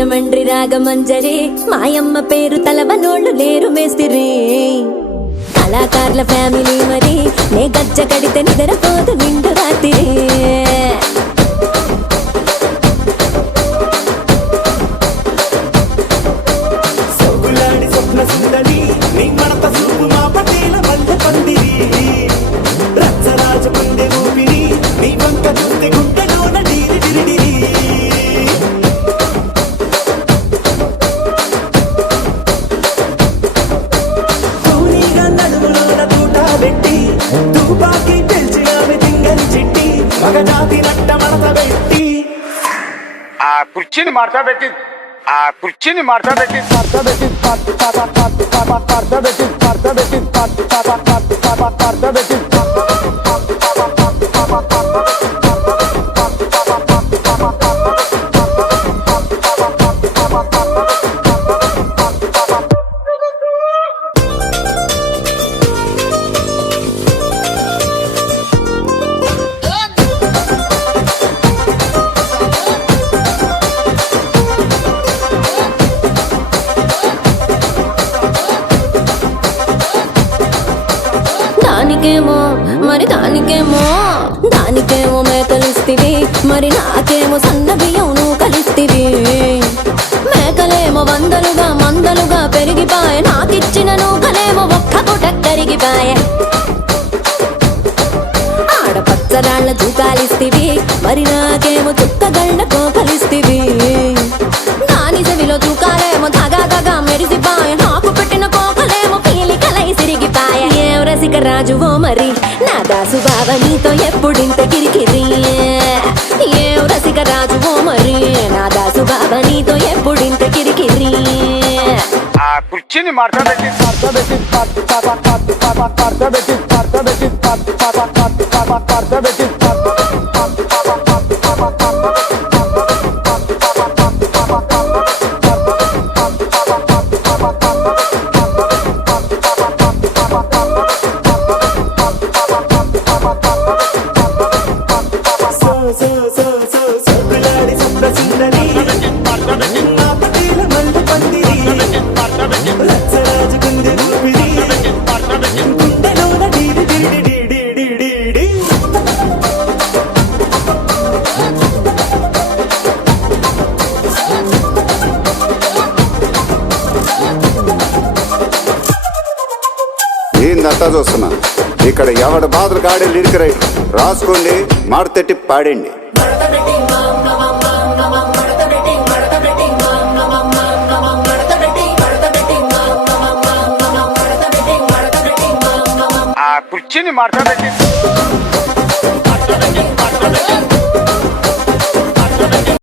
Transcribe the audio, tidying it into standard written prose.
రాజమండ్రి రాగమంజరి మాయమ్మ పేరు తలవనోళ్ళు లేరు మేస్తిరి కళాకారుల ఫ్యామిలీ మరి నే గజ్జ కడితే నిద్రపోదు నిండు రాత్రి కుర్చీని మార్చబెట్టి కుర్చీని మార్చబెట్టి దానికేమో మేకలిస్తివి మరి నాకేమో సన్న బియ్యం నువ్వు కలిస్తివి మేకలేమో వందలుగా మందలుగా పెరిగిపాయ నాకిచ్చిన నూకలేమో ఒక్క పూట కరిగిపాయ ఆడపచ్చరాళ్ళ తూకాలిస్తివి మరి నాకేమో చుక్కగళ్ళ కోకలిస్తివి దాని చెవిలో తూకాలేమో తగా మెరిసిపాయ నాకు పెట్టిన కోకలేమో పీలికలై సిరిగిపాయ ఏం రసిక రాజువో మరి నా దాసు బావ నీతో ఎప్పుడింత కిరికిరి ఏం రసిక రాజువో మరి నా దాసు బావ నీతో ఎప్పుడింత కిరికిరి కుర్చీని మార్చబెట్టి ఏందంతా చూస్తున్నా ఇక్కడ ఎవడ బాధలు కాడే లిరిక్ రైటర్ రాసుకోండి మాడతెట్టి పాడండి. కుర్చీని మార్చబెట్టి